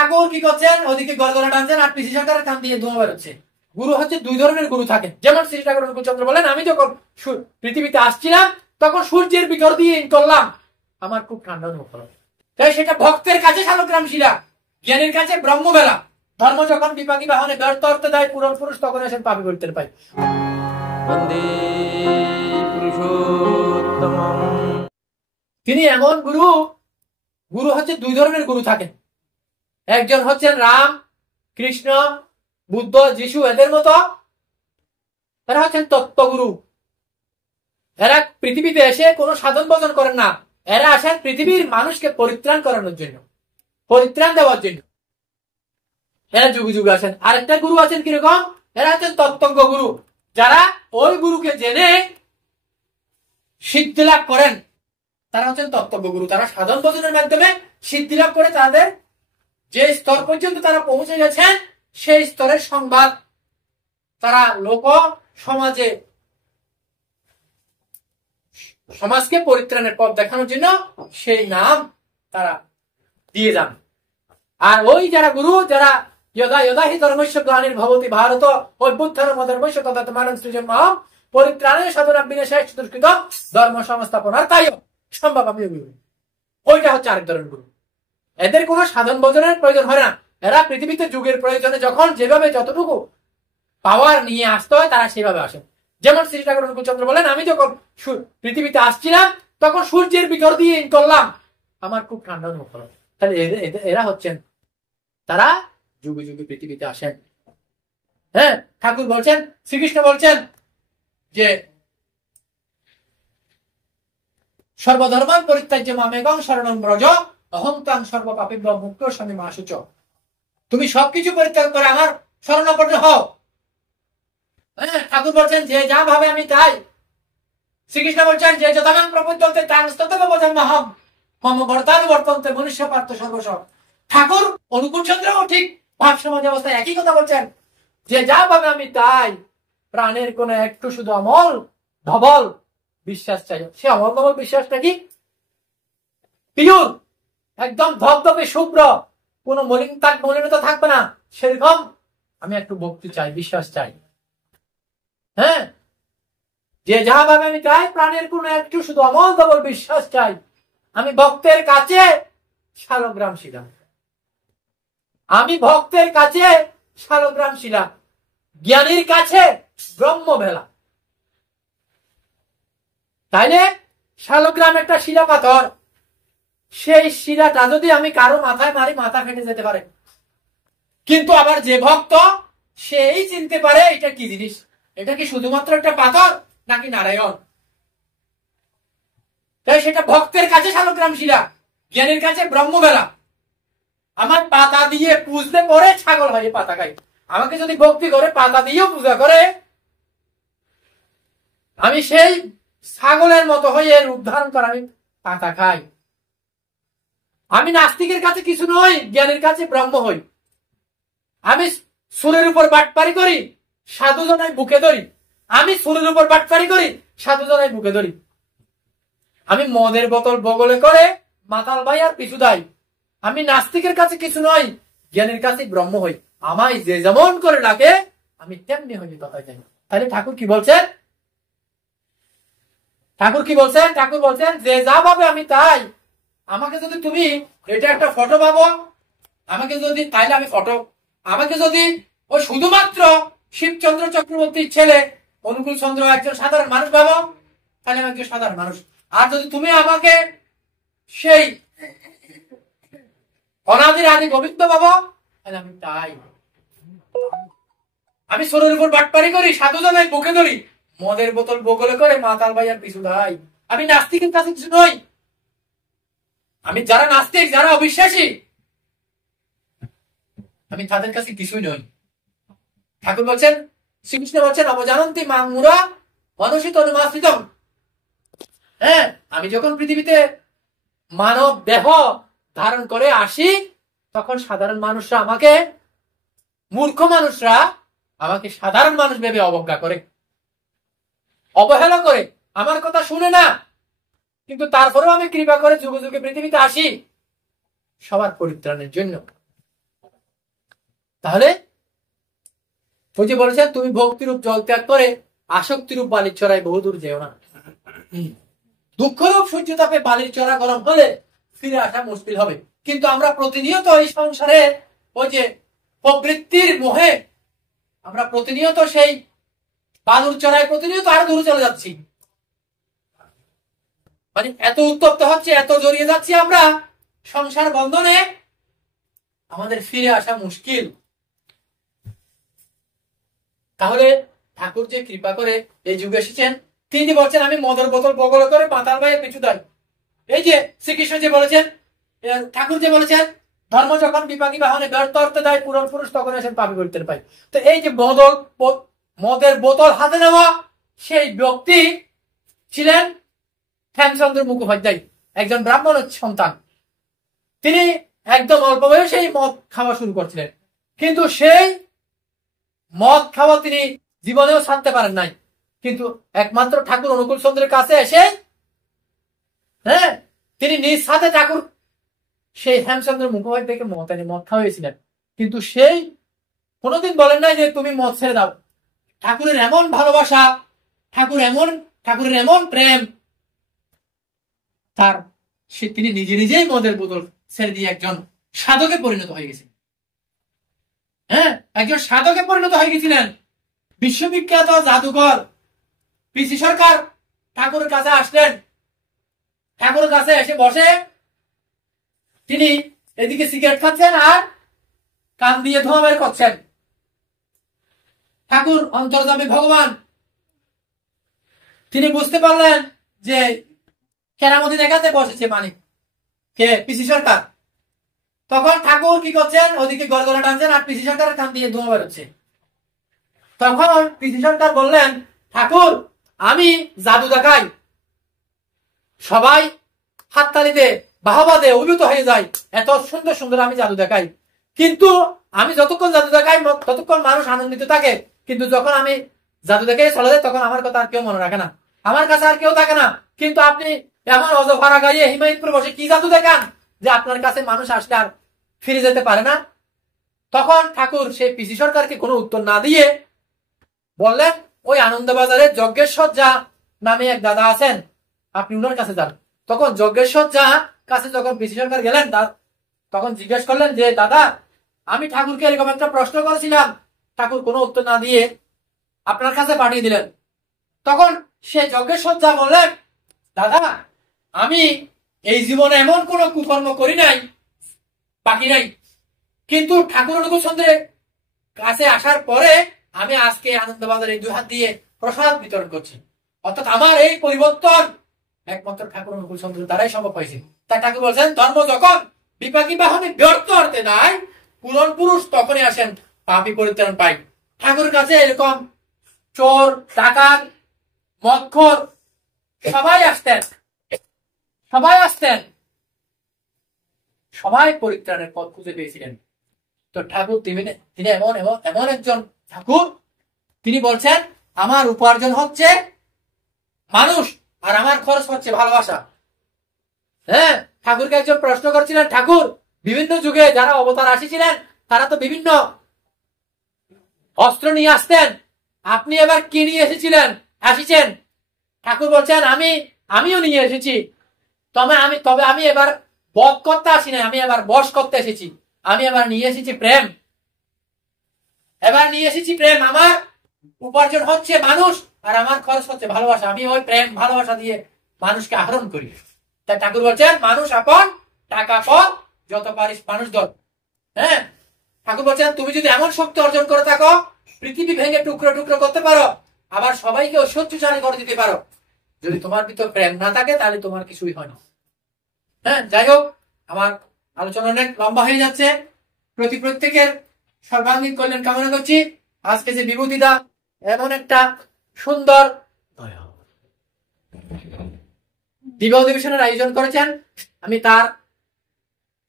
ঠাকুর কি করছেন, ওদিকে গড়গড়া টানছেন আর পিসি সরকারের কান দিয়ে ধোঁয়া বেরোচ্ছে। গুরু হচ্ছে দুই ধরনের গুরু থাকেন, যেমন শ্রী ঠাকুর অনুকূলচন্দ্র বলেন, আমি যখন পৃথিবীতে আসছিলাম তখন সূর্যের ভিতর দিয়ে করলাম, আমার খুব ঠান্ডা অনুভব হলো। তাই সেটা ভক্তের কাছে শালগ্রাম শিলা, জ্ঞানীর কাছে ব্রহ্মবেলা। ধর্ম যখন বিপাকী বাহনে ব্যর্থ অর্থে দেয় পুরন পুরুষ, তখন এসে পাপী পরিত্রাণ পায়। তিনি এমন গুরু, গুরু হচ্ছে দুই ধরনের গুরু থাকেন। একজন হচ্ছেন রাম, কৃষ্ণ, বুদ্ধ, যিশু, এদের মতো এরা হচ্ছেন তত্ত্বগুরু। এরা পৃথিবীতে এসে কোনো সাধন ভজন করেন না, এরা আসেন পৃথিবীর মানুষকে পরিত্রাণ করানোর জন্য, পরিত্রাণ দেওয়ার জন্য এরা যুগে যুগে আসেন। আরেকটা গুরু আছেন কিরকম, এরা হচ্ছেন তত্ত্বজ্ঞ গুরু, যারা ওই গুরুকে জেনে সিদ্ধি লাভ করেন, তারা হচ্ছেন তত্ত্বজ্ঞ গুরু। তারা সাধন ভজনের মাধ্যমে সিদ্ধি লাভ করে তাদের যে স্তর পর্যন্ত তারা পৌঁছে গেছেন, সেই স্তরের সংবাদ তারা লোক সমাজে, সমাজকে পরিত্রাণের পথ দেখানোর জন্য সেই নাম তারা দিয়ে যান। আর ওই যারা গুরু, যারা যদা যদা হি ধর্মস্য গ্লানির ভবতি ভারত অভ্যুত্থানম ধর্মস্য তদাত্মানং সৃজন মহাম পরিত্রাণের সাধনা বিনাশায় দুষ্কৃত ধর্ম সংস্থাপনার্থায় সম্ভবামি। ওইটা হচ্ছে আরেক ধরনের গুরু। এদের কোনো সাধন ভজনের প্রয়োজন হয় না, এরা পৃথিবীতে যুগের প্রয়োজনে যখন যেভাবে যতটুকু পাওয়ার নিয়ে আসতে হয় তারা সেভাবে আসেন। যেমন শ্রী ঠাকুর অনুকূলচন্দ্র বলেন, আমি যখন পৃথিবীতে আসছিলাম তখন সূর্যের ভিতর দিয়ে করলাম, আমার খুব ঠান্ডা অনুভব হলো। তাহলে এরা হচ্ছেন, তারা যুগে যুগে পৃথিবীতে আসেন। হ্যাঁ, ঠাকুর বলছেন, শ্রীকৃষ্ণ বলছেন যে সর্বধর্মান পরিত্যাজ্য মামেকং শরণং ব্রজ অহং তাং সর্বপাপেভ্যো মুক্তো স্বামী মাসুচ। তুমি সবকিছু পরিত্যাগ করে আমার শরণাপন্ন হও। হ্যাঁ, ঠাকুর বলছেন যে যা ভাবে আমি তাই। শ্রীকৃষ্ণ বলছেন যে যথাং প্রপদ্যন্তে তাং ততৈব ভজাম্যহম মম বর্তানুবর্তন্তে মনুষ্য পার্থ সর্বশ। ঠাকুর অনুকূলচন্দ্রও ঠিক ভাব সমাজ অবস্থায় একই কথা বলছেন যে যা ভাবে আমি তাই, প্রাণের কোন একটু শুধু অমল ধবল বিশ্বাস চাই। সে অমল ধবল বিশ্বাসটা কি? পিওর, একদম ধবধবে শুভ্র, কোন মলিনতা থাকবে না, সেরকম আমি একটু ভক্তি চাই, বিশ্বাস চাই। হ্যাঁ, যে যা ভাবে আমি চাই, প্রাণের কোন একটু শুধু অমল ধবল বিশ্বাস চাই, আমি ভক্তের কাছে শালগ্রাম শিলা, আমি ভক্তের কাছে শালগ্রাম শিলা, জ্ঞানীর কাছে ব্রহ্মবেলা। তাইলে শালগ্রাম একটা শিলা পাথর, সেই শিলাটা যদি আমি কারো মাথায় মারি, মাথা ফেটে যেতে পারে, কিন্তু আবার যে ভক্ত সেই চিনতে পারে এটা কি জিনিস, এটা কি শুধুমাত্র একটা পাথর নাকি নারায়ণ। তাই সেটা ভক্তের কাছে শালগ্রাম শিলা, জ্ঞানীর কাছে ব্রহ্মবেলা। আমার পাতা দিয়ে পুজলে পরে ছাগল হয় পাতা খাই, আমাকে যদি ভক্তি করে পাতা দিয়েও পূজা করে, আমি সেই ছাগলের মতো হয়ে রূপ ধারণ করে আমি পাতা খাই। আমি নাস্তিকের কাছে কিছু নই, জ্ঞানীর কাছে ব্রহ্ম হই। আমি সুরের উপর বাটপারি করি, সাধু জনায় বুকে ধরি। আমি সুরের উপর বাটপারি করি, সাধু জনায় বুকে ধরি। আমি মদের বোতল বগলে করে মাতাল ভাই আর পিছু দাই। আমি নাস্তিকের কাছে কিছু নই, জ্ঞানীর কাছে ব্রহ্ম হই। আমায় যে যেমন করে ডাকে আমি তেমনি হই, কথায় জানি। তাহলে ঠাকুর কি বলছেন? ঠাকুর কি বলছেন? ঠাকুর বলছেন যে যা ভাবে আমি তাই। আমাকে যদি তুমি এটা একটা ফটো পাবো, আমাকে যদি, তাইলে আমি ফটো। আমাকে যদি ও শুধুমাত্র শিবচন্দ্র চক্রবর্তীর ছেলে অনুকূলচন্দ্র একজন সাধারণ মানুষ ভাবো, তাহলে আমি একজন সাধারণ মানুষ। আর যদি তুমি আমাকে সেই অনাদির আদি গোবিন্দ ভাবো, তাহলে আমি তাই। আমি শরীরের উপর বাটপারি করি, সাধু জনায় বুকে ধরি, মদের বোতল বগলে করে মাতাল ভাই আর পিছু দাই। আমি নাস্তিকের কাছে কিছু নই। আমি যারা নাস্তিক, যারা অবিশ্বাসী, আমি তাদের কাছে কিছুই নই। ঠাকুর বলছেন, শ্রীকৃষ্ণ বলছেন অবজানন্তি মাং মুরা মনসিত অনুমাশ্রিতম। হ্যাঁ, আমি যখন পৃথিবীতে মানব দেহ ধারণ করে আসি, তখন সাধারণ মানুষরা আমাকে, মূর্খ মানুষরা আমাকে সাধারণ মানুষ ভেবে অবজ্ঞা করে, অবহেলা করে, আমার কথা শুনে না। কিন্তু তারপরেও আমি কৃপা করে যুগে যুগে পৃথিবীতে আসি সবার পরিত্রাণের জন্য। তাহলে ওই যে বলেছেন, তুমি ভক্তিরূপ জল ত্যাগ করে আসক্তিরূপ বালির চড়ায় বহুদূর যেও না। দুঃখরূপ সূর্য তাপে বালির চড়া গরম হলে ফিরে আসা মুশকিল হবে। কিন্তু আমরা প্রতিনিয়ত এই সংসারে ওই যে প্রবৃত্তির মোহে আমরা প্রতিনিয়ত সেই বালুর চড়ায় প্রতিনিয়ত আরো দূরে চলে যাচ্ছি। মানে এত উত্তপ্ত হচ্ছে, এত জড়িয়ে যাচ্ছি আমরা সংসার বন্ধনে, আমাদের ফিরে আসা মুশকিল। তাহলে ঠাকুর যে কৃপা করে এই যুগে এসেছেন, তিনি বলছেন আমি মদের বোতল বগল করে পাতাল ভাইয়ের পিছু দাঁড়ি। এই যে শ্রীকৃষ্ণ যে বলেছেন, ঠাকুর যে বলেছেন, ধর্ম যখন বিপাকী বাহনে ব্যর্থ অর্থে দেয় পুরন পুরুষ তখন এসেন পাপী পরিত্রাণ পায়। তো এই যে মদের বোতল হাতে নেওয়া সেই ব্যক্তি ছিলেন হেমচন্দ্র মুখোপাধ্যায়, একজন ব্রাহ্মণের সন্তান। তিনি একদম অল্প বয়সেই মদ খাওয়া শুরু করছিলেন, কিন্তু সেই মদ খাওয়া তিনি জীবনেও ছাড়তে পারেন নাই। কিন্তু একমাত্র ঠাকুর অনুকূল চন্দ্রের কাছে এসে তিনি নিজ হাতে ঠাকুর সেই হেমচন্দ্র মুখোপাধ্যায়কে মদ খাওয়াইছিলেন। কিন্তু সেই কোনোদিন বলেন নাই যে তুমি মদ ছেড়ে দাও। ঠাকুরের এমন ভালোবাসা, ঠাকুরের এমন প্রেম, তার তিনি নিজে নিজেই মদের বোতল ছেড়ে দিয়ে একজন সাধকে পরিণত হয়ে গেছেন। একজন সাধকে পরিণত হয়ে গেছিলেন। বিশ্ববিখ্যাত জাদুকর পিসি সরকার ঠাকুরের কাছে আসলেন। ঠাকুরের কাছে এসে বসে তিনি এদিকে সিগারেট খাচ্ছেন আর কান দিয়ে ধোঁয়া বের করছেন। ঠাকুর অন্তর্যামী ভগবান, তিনি বুঝতে পারলেন যে কেরামতি দেখাতে বসেছে মানিক কে, পিসি সরকার। তখন ঠাকুর কি করছেন, ওদিকে গড়গড়া টানছেন আর পিসি সরকারের কান দিয়ে ধোঁয়া বেরোচ্ছে। তখন পিসি সরকার বললেন, ঠাকুর আমি জাদু দেখাই, সবাই হাততালিতে বাহবা দিয়ে অভিভূত হয়ে যায়, এত সুন্দর সুন্দর আমি জাদু দেখাই। কিন্তু আমি যতক্ষণ জাদু দেখাই ততক্ষণ মানুষ আনন্দিত থাকে, কিন্তু যখন আমি জাদু দেখে চলে যায় তখন আমার কথা আর কেউ মনে রাখে না, আমার কাছে আর কেউ থাকে না। কিন্তু আপনি এমন অজভাড়া গাইয়ে হিমায়তপুরে বসে কি জাদু দেখান যে আপনার কাছে মানুষ আসলে আর ফিরে যেতে পারে না। তখন ঠাকুর সেই পিসি সরকারকে কোনো উত্তর না দিয়ে বললেন, ওই আনন্দবাজারে যজ্ঞেশ্বর যা নামে এক দাদা আছেন, আপনি উনার কাছে যান। তখন যজ্ঞেশ্বর যা কাছে যখন পিসি সরকার গেলেন, তখন জিজ্ঞেস করলেন যে দাদা, আমি ঠাকুরকে এরকম একটা প্রশ্ন করেছিলাম, ঠাকুর কোনো উত্তর না দিয়ে আপনার কাছে পাঠিয়ে দিলেন। তখন সে যজ্ঞেশ্বর যা বললেন, দাদা আমি এই জীবনে এমন কোন কুকর্ম করি নাই, বাকি নাই, কিন্তু ঠাকুর অনুকূল চন্দ্রের কাছে আসার পরে আমি আজকে আনন্দবাজারে দুই হাত দিয়ে প্রসাদ বিতরণ করছি। অর্থাৎ আমার এই পরিবর্তন একমাত্র ঠাকুর অনুকূল চন্দ্রের দ্বারাই সম্ভব হয়েছে। তাই ঠাকুর বলছেন, ধর্ম যখন বিপাকী বাহনে ব্যর্থ অর্থে দেয় পুরন পুরুষ তখনই আসেন পাপী পরিত্রাণ পাই। ঠাকুরের কাছে এরকম চোর, ডাকাত, মদখোর সবাই আসতেন, সবাই পরিত্রাণের পথ খুঁজে পেয়েছিলেন। তো ঠাকুর তিনি এমন একজন ঠাকুর, তিনি বলছেন আমার উপার্জন হচ্ছে মানুষ আর আমার খরচ হচ্ছে ভালোবাসা। ঠাকুরকে একজন প্রশ্ন করছিলেন, ঠাকুর বিভিন্ন যুগে যারা অবতার আসিছিলেন তারা তো বিভিন্ন অস্ত্র নিয়ে আসতেন, আপনি এবার কি নিয়ে আসিছেন? ঠাকুর বলছেন আমিও নিয়ে এসেছি, তবে আমি এবার বধ করতে আসি না, আমি এবার বশ করতে এসেছি। আমি এবার নিয়ে এসেছি প্রেম, আমার উপার্জন হচ্ছে মানুষ আর আমার খরচ হচ্ছে ভালোবাসা। আমি ওই প্রেম ভালোবাসা দিয়ে মানুষকে আহরণ করি। তাই ঠাকুর বলছেন, মানুষ আপন, টাকা পর, যত পারিস মানুষ দল। ঠাকুর বলছেন, তুমি যদি এমন শক্তি অর্জন করে থাকো, পৃথিবী ভেঙে টুকরো টুকরো করতে পারো, আবার সবাইকে ঐশ্বর্যশালী করে দিতে পারো, যদি তোমার ভিতর প্রেম না থাকে তাহলে তোমার কিছুই হয় না। যাই হোক, আমার আলোচনা অনেক লম্বা হয়ে যাচ্ছে। প্রত্যেকের সর্বাঙ্গীন কল্যাণ কামনা করছি। আজকে যে বিভূতিদা এমন একটা সুন্দর বিবাহ অধিবেশনের আয়োজন করেছেন, আমি তার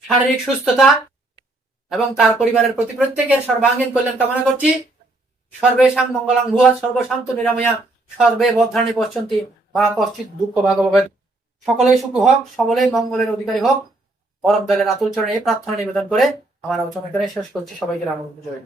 শারীরিক সুস্থতা এবং তার পরিবারের প্রত্যেকের সর্বাঙ্গীন কল্যাণ কামনা করছি। সর্বেষাং মঙ্গলাং ভুয়া সর্বশান্ত নিরাময়া সর্বে বদ্ধানি পশ্যন্তি বা কশ্চিৎ দুঃখ ভাগবত। সকলেই সুখ হোক, সকলেই মঙ্গলের অধিকারী হোক, পরম দয়ালের আতুল চরণে এই প্রার্থনা নিবেদন করে আমার আলোচনা করে শেষ করছি। সবাইকে রাম জয়।